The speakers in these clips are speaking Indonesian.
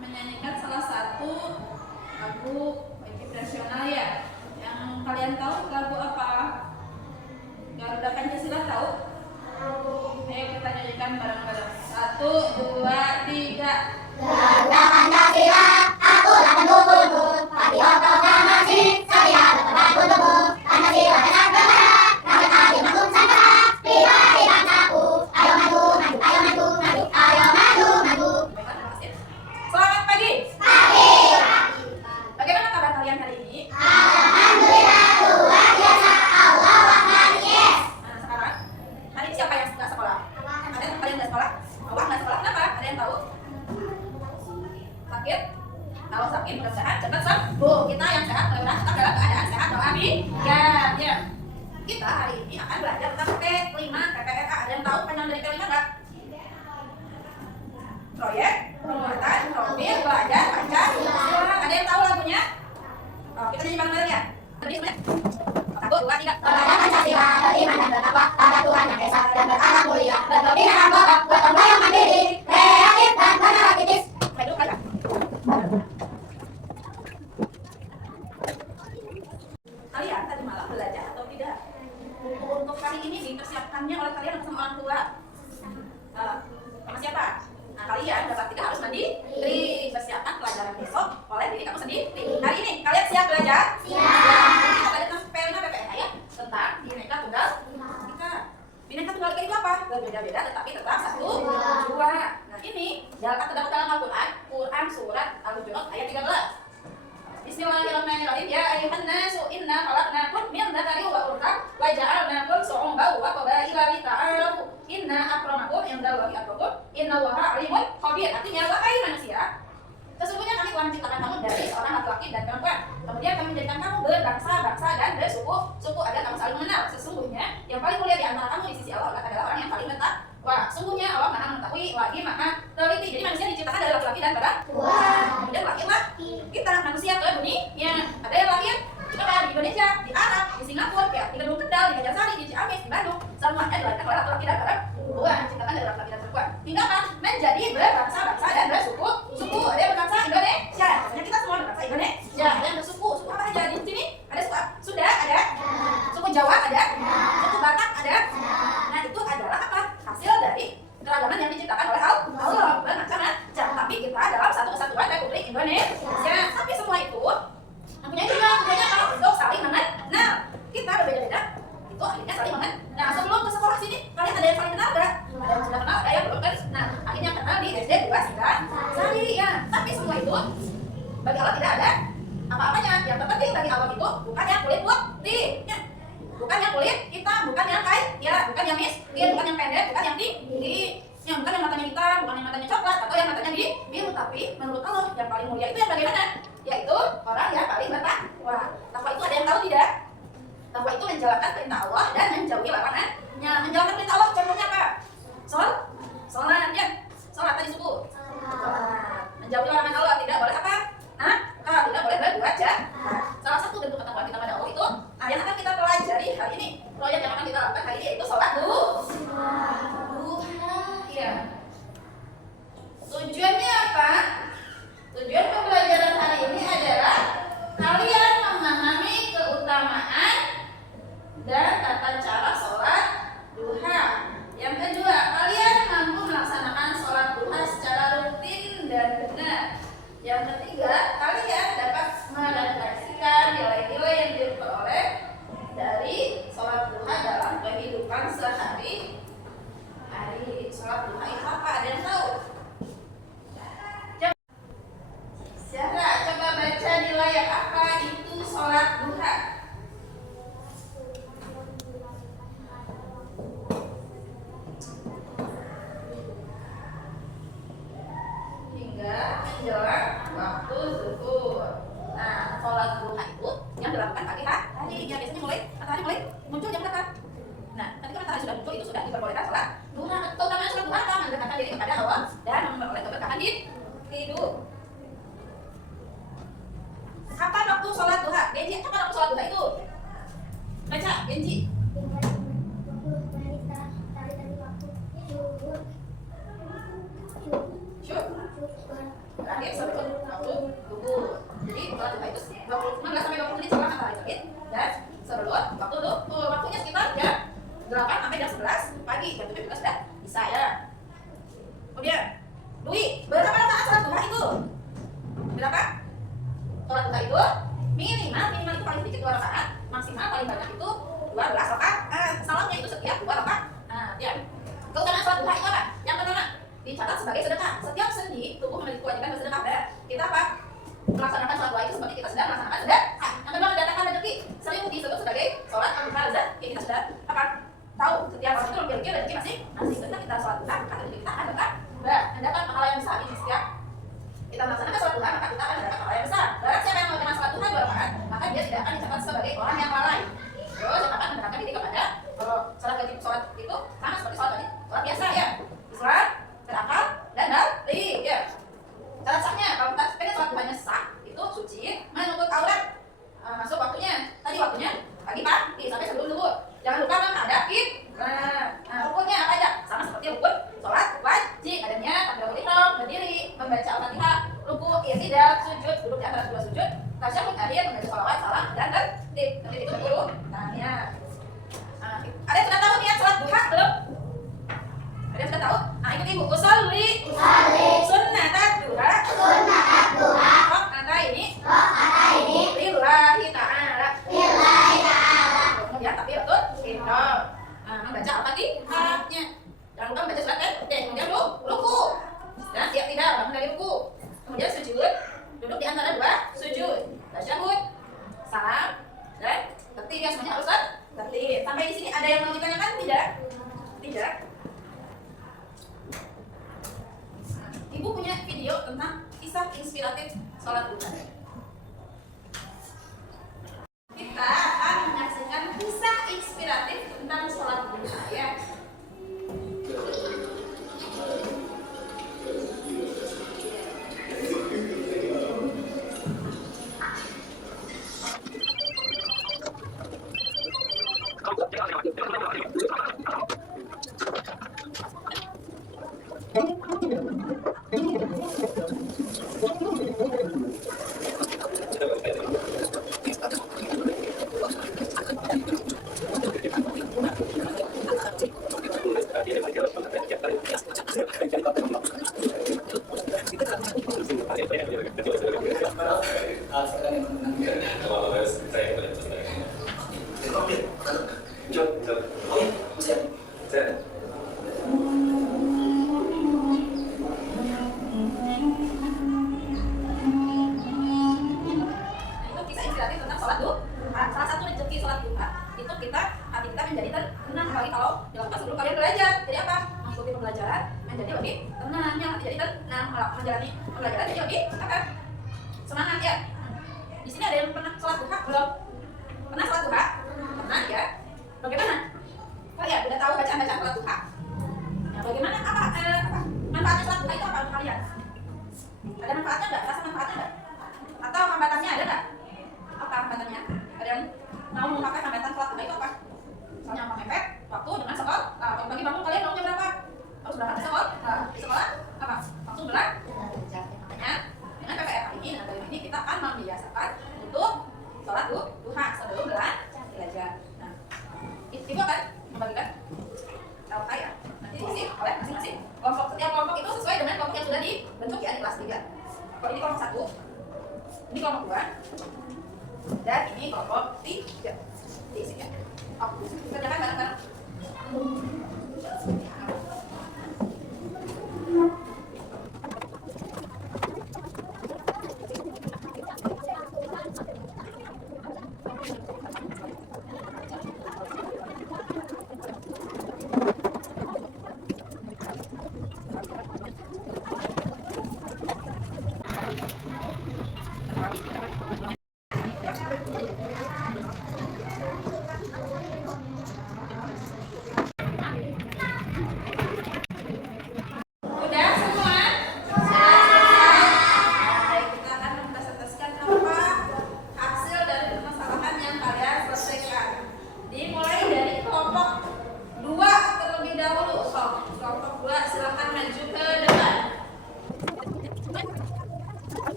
menyanyikan salah satu lagu wajib nasional ya. Yang kalian tahu lagu apa? Garuda Pancasila tahu? Ayo kita nyanyikan bareng-bareng. 1, 2, 3. Garuda Pancasila, akulah pendukungmu. Patrioto masih setia tetap berkumpul. Pancasila dasar negara, rakyat adil makmur Nusantara. Pribadi bangsaku, ayo maju, maju, ayo maju, maju, ayo maju, maju. Selamat pagi. Pagi. Bagaimana kabar kalian hari ini? Alhamdulillah luar biasa. Allah Akbar. Yes. Nah, sekarang hari ini siapa yang nggak sekolah? Ada yang kalian nggak sekolah? Allah nggak sekolah. Kenapa? Ada yang tahu? Sakit? Kalau sakit mudah-mudahan cepat sembuh. Kita yang sehat mudah-mudahan tetap dalam keadaan sehat. Amin. Ya. Kita hari ini akan belajar tentang P5 PPRA. Ada yang tahu panjang dari P5 nggak? Proyek Penguatan Profil Pelajar Pancasila. Ada yang tahu lagunya? Oh, kita nyanyi bareng-bareng ya. Tadi semuanya. 1, 2, 3. Kepada Pancasila beriman dan bertakwa pada Tuhan yang esa dan berakhlak mulia, berpemikiran kokoh, gotong royong mandiri, kreatif dan analitis. Baik dulu kalian. Kalian tadi malam belajar atau tidak? Buku untuk kali ini dipersiapkannya oleh kalian bersama orang tua. Sama siapa? Nah, kalian dapat tidak harus mandiri. Persiapkan pelajaran besok oleh diri kamu sendiri. Hari ini kalian siap belajar? Siap. Kita belajar tentang P5 PPRA ya, tentang Bhinneka Tunggal Ika. Bhinneka Tunggal Ika itu apa? Berbeda-beda tetapi tetap satu jua. Nah, ini terdapat dalam Al-Quran, Quran surat Al-Hujurat ayat 13. Bismillahirrahmanirrahim. Ya ayyuhan nasu inna khalaqnakum min dzakarin wa untha wa ja'alnakum syu'uban wa qabaila lita'arafu. Inna akramakum indallahi atqakum. Innallaha 'alimun khabir. Artinya, wahai manusia, sesungguhnya kami telah menciptakan kamu dari seorang laki-laki dan perempuan. Kemudian kami menjadikan kamu berbangsa-bangsa dan bersuku agar kamu saling mengenal. Sesungguhnya yang paling mulia di antara kamu di sisi Allah adalah orang yang paling bertakwa. Sungguhnya Allah Maha mengetahui lagi Maha teliti. Jadi manusia diciptakan dari laki-laki dan perempuan. Kemudian laki-laki kita manusia ke dunia. Ada yang lahir di Indonesia, di Arab, di Singapura, ya, di Gedung Kendal, di Banjarsari, di Ciamis, di Bandung. Semuanya dilahirkan oleh laki-laki dan perempuan. Diciptakan dari laki-laki dan perempuan. Hingga menjadi berbangsa-bangsa dan bersuku. Ada yang berbangsa Indonesia. Maksudnya kita semua berbangsa Indonesia. Ada yang bersuku. Suku apa aja di sini? Ada suku Sunda, ada. Suku Jawa ada. Suku Batak ada. Nah, itu adalah apa? Hasil dari keragaman yang diciptakan oleh Allah bermacam-macam. Tapi kita dalam satu kesatuan Republik Indonesia. Tapi semua itu mempunyai tujuannya apa? Untuk saling mengenal. Kita berbeda-beda. Itu akhirnya saling mengenal. Nah, sebelum ke sekolah sini, kalian ada yang saling kenal nggak? Ada yang sudah kenal, ada yang belum kan? Nah, akhirnya kenal di SD 2 Singgasari ya. Tapi semua itu bagi Allah tidak ada apa-apanya. Yang terpenting bagi Allah itu bukan yang kulit putih, ya. Bukan yang kulit hitam, bukan yang kaya, ya, bukan yang miskin, bukan yang pendek, bukan yang tinggi, yang bukan yang matanya hitam, bukan yang matanya coklat, atau yang matanya biru. Tapi menurut Allah yang paling mulia itu yang bagaimana? Yaitu orang yang paling bertakwa. Takwa itu ada yang tahu tidak? Takwa itu menjalankan perintah Allah dan menjauhi larangannya. Menjalankan perintah Allah contohnya apa? Sholat ya. Sholat tadi subuh. Sholat. Menjauhi larangan Allah tidak boleh apa? Tidak boleh berbuat jahat. Salah satu bentuk ketakwaan kita pada Allah itu yang akan kita pelajari hari ini. Proyek yang akan kita lakukan hari ini yaitu sholat duha. Ya. Tujuannya apa? Tujuan pembelajaran hari ini adalah kalian memahami keutamaan dan tata cara sholat duha. Yang kedua, kalian mampu melaksanakan sholat duha secara rutin dan benar. Yang ketiga, kalian dapat merefleksikan nilai-nilai yang diperoleh dari sholat duha dalam kehidupan sehari-hari. Sholat duha itu apa? Ada yang tahu? Coba baca di layar, apa itu sholat duha? Hingga menjelang waktu zuhur. Nah, sholat duha itu yang dilakukan pagi hari. Ya, biasanya matahari mulai muncul jam berapa? Nah, ketika matahari sudah muncul itu sudah diperbolehkan sholat duha. Keutamaan sholat duha apa? Mendekatkan diri kepada Allah dan memperoleh keberkahan di hidup. Kapan waktu sholat duha? Genji, kapan waktu sholat duha itu? Baca, Genji. Syuk. Terakhir, maksimal paling banyak itu 12 rakaat. Salamnya itu setiap 2 rakaat. Ya. Keutamaan sholat duha itu apa? Yang pertama, dicatat sebagai sedekah. Setiap sendi tubuh memiliki kewajiban bersedekah. Kita apa? Melaksanakan sholat duha itu seperti kita sedang melaksanakan sedekah. Yang kedua, mendatangkan rezeki. Sering disebut sebagai sholat al-duha rezeki. Kita sudah apa? Tahu setiap orang itu memiliki rezeki masing-masing. Ketika kita sholat duha, maka rezeki kita akan berkah. Mendatangkan pahala yang besar. Ini setiap kita melaksanakan sholat duha, maka kita akan mendapat pahala yang besar. Barang siapa yang melakukan sholat duha 2 rakaat, maka dia tidak akan dicatat sebagai orang yang lalai. Terus yang akan mendapatkan diri kepada sholat itu sama seperti sholat biasa ya. Islam, berakal, dan balik ya. Syarat sahnya, kalau kita pengen sholat duhanya sah, itu suci, menutup aurat. Masuk waktunya, tadi waktunya pagi sampai sebelum zuhur. Jangan lupa menghadap kiblat. Rukunnya apa aja? Sama seperti rukun sholat wajib. Adanya takbiratul ihram, berdiri, membaca Al-Fatihah, ruku, i'tidal, sujud, duduk di antara kedua sujud, tasyahud akhir, membaca shalawat, salam, dan tertib. Tertib itu dulu. Ada yang sudah tahu niat sholat duha belum? Ada yang sudah tahu? Ikuti buku usolli sunnat duha ini lillahi ta'ala. Kemudian takbiratul ihram. Membaca Al-Fatihahnya. Jangan lupa membaca surat kemudian ruku. Dan i'tidal, bangun dari ruku. Kemudian sujud, duduk di antara dua sujud. Tasyahud, salam, dan tertib ya, semuanya harus tertib. Sampai di sini ada yang mau ditanyakan? Tidak. Ibu punya video tentang kisah inspiratif sholat duha. Kita akan menyaksikan kisah inspiratif tentang sholat duha ya. Apalagi kalau dilakukan sebelum kalian belajar. Jadi apa? Mengikuti pembelajaran menjadi lebih tenang, jadi tenang, menjalani pembelajaran jadi lebih semangat ya. Di sini ada yang pernah sholat duha belum? Pernah sholat duha? Pernah ya. Bagaimana? Kalian udah tahu bacaan sholat duha? Nah, bagaimana? Apa manfaatnya sholat duha itu apa untuk kalian? Ada manfaatnya nggak? Rasa manfaatnya nggak? Atau hambatannya ada nggak? Apa hambatannya? Ada yang mau mengungkapkan hambatan sholat duha itu apa? Misalnya mepet waktu dengan sekolah. Pagi bangun kalian bangun jam berapa? Harus berangkat ke sekolah. Di sekolah apa? Langsung belajar. Makanya dengan PPR ini, dengan kali ini kita akan membiasakan untuk sholat duha sebelum belajar. Nah, ibu akan membagikan tahu saya nanti diisi oleh masing-masing kelompok. Setiap kelompok itu sesuai dengan kelompok yang sudah dibentuk ya di kelas 3. Kalau ini kelompok 1, ini kelompok 2, dan ini kelompok 3. Diisinya. Kerjakan bareng-bareng.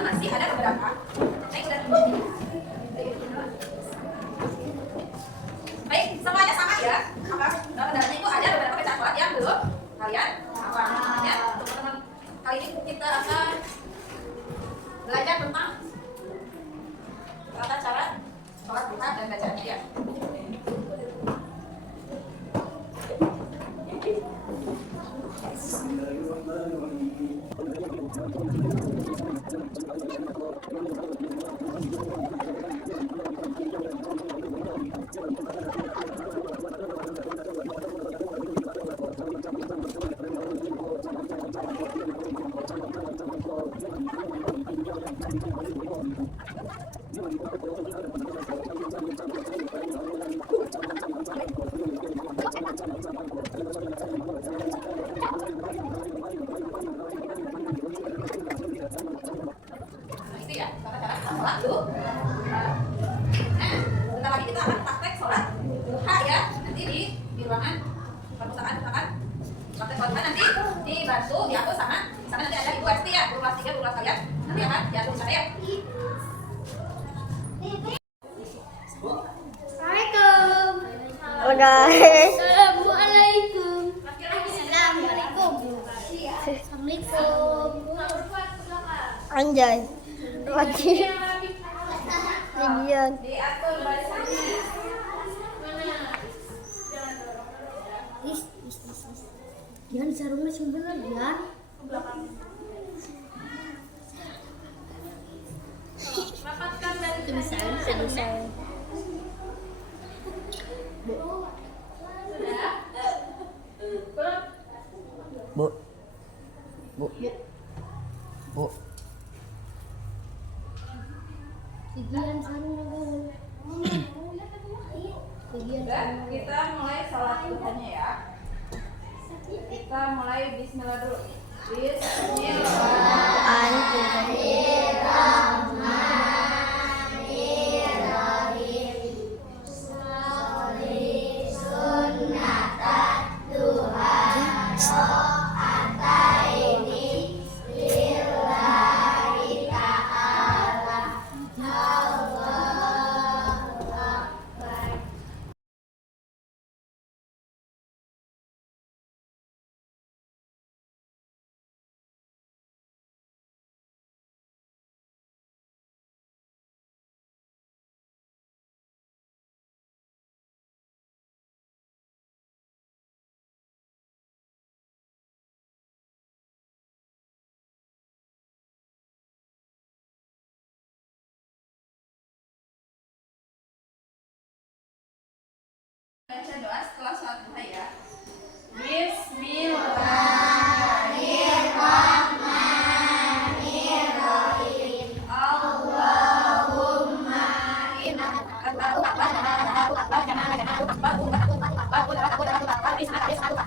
Masih ada beberapa. Saya sudah Kali ini kita akan belajar tentang tata cara sholat duha dan bacaannya ya. Itu ya, tata cara sholat duha. Nah, bentar lagi kita akan praktek sholat duha ya. Nanti di ruangan perpustakaan praktek sholat duha nanti dibantu diatur sama sana nanti ada Ibu Esti ya, guru kelas 3, guru kelas kalian nanti akan diatur sana ya. Assalamualaikum. Udah. Assalamualaikum. Assalamualaikum. Anjay. Lagi. Lidian. Diatur barisannya. Jangan sarungnya sebelah ya. Rapatkan dari Bisa. Bu. Bu. Bu. Tigian sarungnya. Sudah, kita mulai sholat duhanya ya. Kita mulai bismillah dulu. Bismillah. Baca doa setelah sholat duha ya. Bismillahirrahmanirrahim. Allahumma inna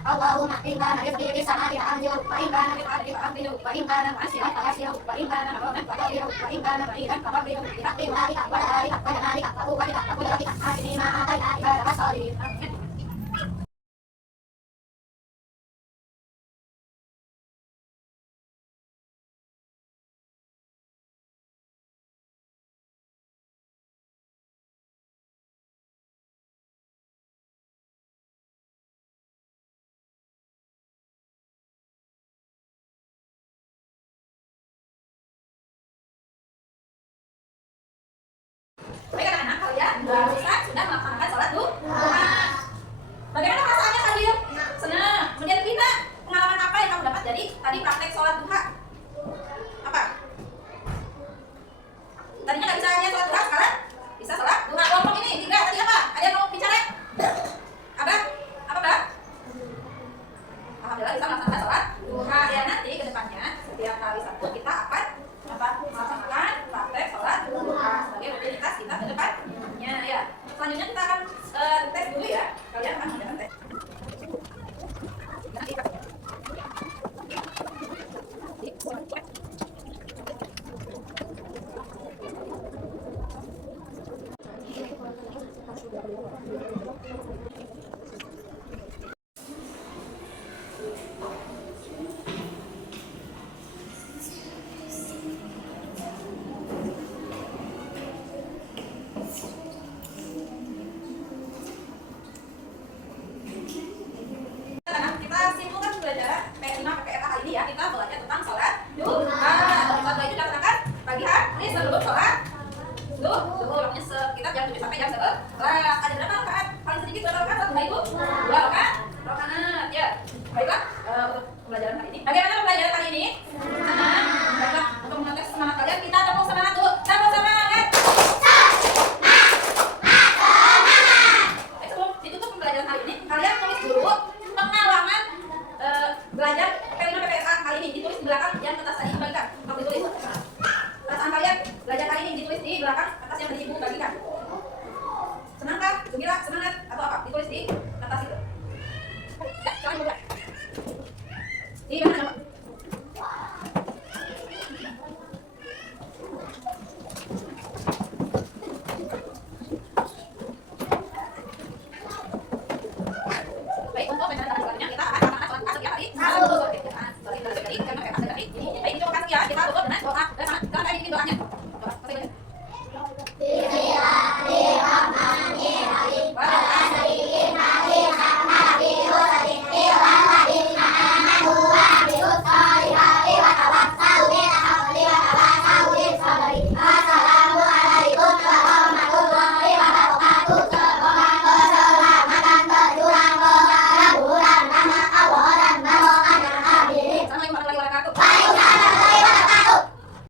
Allahumma inna nafsi sanati anjur wa inna nafsi anjur wa inna nafsi anjur wa inna nafsi anjur wa inna nafsi anjur wa inna Baik anak-anak, kalian barusan sudah melaksanakan sholat duha. Bagaimana perasaannya kalian? Senang. Kemudian kita pengalaman apa yang kamu dapat dari tadi praktek sholat duha? Apa? Tadinya nggak bisa hanya sholat duha, sekarang bisa sholat duha. Kelompok ini tiga tadi apa? Ada yang mau bicara? Apa? Apa Mbak? Alhamdulillah bisa melaksanakan sholat duha. Ya nanti ke depannya setiap kali Sabtu kita akan melaksanakan praktek sholat duha sebagai rutinitas kita ke depannya ya. Selanjutnya kita akan tes dulu ya. Kalian akan mengadakan tes. Kita simpulkan pembelajaran P5 PPRA kali ini ya. Kita belajar tentang sholat di belakang, yang kertas tadi dibalikan. Waktu ditulis. Perasaan kalian belajar kali ini ditulis di belakang